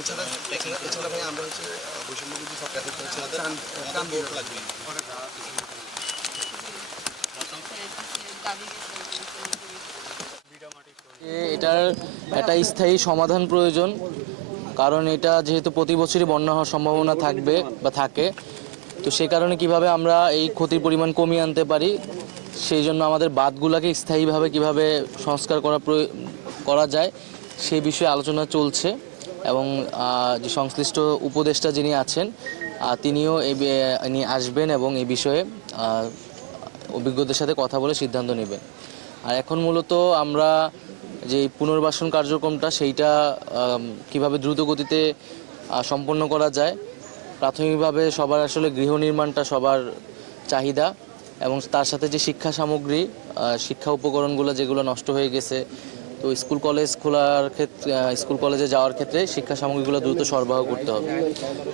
এছাড়া এছাড়া ভাই আমরা হচ্ছে বৈষম্যবিধি সব ক্যাটাগরি হচ্ছে ত্রাণ বোর্ড লাগবে। এটার একটা স্থায়ী সমাধান প্রয়োজন, কারণ এটা যেহেতু প্রতি বছরই বন্যা হওয়ার সম্ভাবনা থাকবে বা থাকে, তো সে কারণে কিভাবে আমরা এই ক্ষতির পরিমাণ কমিয়ে আনতে পারি সেই জন্য আমাদের বাঁধগুলোকে স্থায়ীভাবে কিভাবে সংস্কার করা যায় সেই বিষয়ে আলোচনা চলছে। এবং যে সংশ্লিষ্ট উপদেষ্টা যিনি আছেন তিনিও নিয়ে আসবেন এবং এই বিষয়ে অভিজ্ঞদের সাথে কথা বলে সিদ্ধান্ত নেবেন। আর এখন মূলত আমরা যে পুনর্বাসন কার্যক্রমটা সেইটা কিভাবে দ্রুত গতিতে সম্পন্ন করা যায়। প্রাথমিকভাবে সবার আসলে গৃহ নির্মাণটা সবার চাহিদা, এবং তার সাথে যে শিক্ষা সামগ্রী, শিক্ষা উপকরণগুলো যেগুলো নষ্ট হয়ে গেছে, তো স্কুল কলেজ খোলার ক্ষেত্রে, স্কুল কলেজে যাওয়ার ক্ষেত্রে শিক্ষা সামগ্রীগুলো দ্রুত সরবরাহ করতে হবে।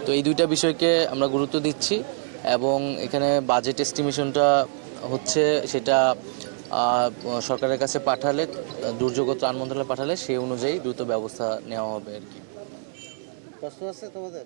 তো এই দুইটা বিষয়কে আমরা গুরুত্ব দিচ্ছি, এবং এখানে বাজেট এস্টিমেশনটা হচ্ছে সেটা সরকারের কাছে পাঠালে, দুর্যোগ ত্রাণ মন্ত্রণালয়ে পাঠালে সেই অনুযায়ী দ্রুত ব্যবস্থা নেওয়া হবে আর কি। প্রশ্ন আছে তোমাদের?